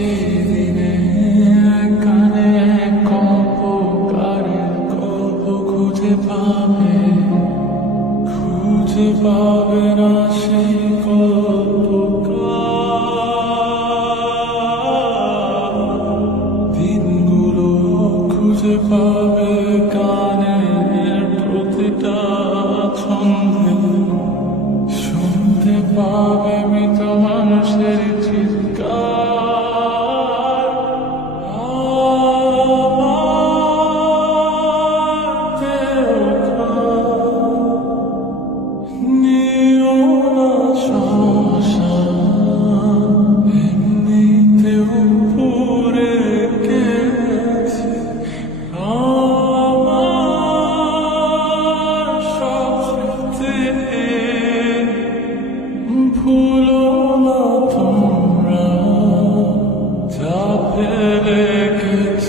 সেই দিনে কানে কল্পকারের গল্প খুঁজে পাবে না সেই গল্পকার। দিনগুলো খুঁজে পাবে গানের প্রতিটা ছন্দে, শুনতে পাবে মৃত মানুষের চিৎকার। নিও না শ্মশান, এমনিতেও পুড়ে গেছে আমার সব স্মৃতি। ভুলো না তোমরা যা ফেলে গেছো।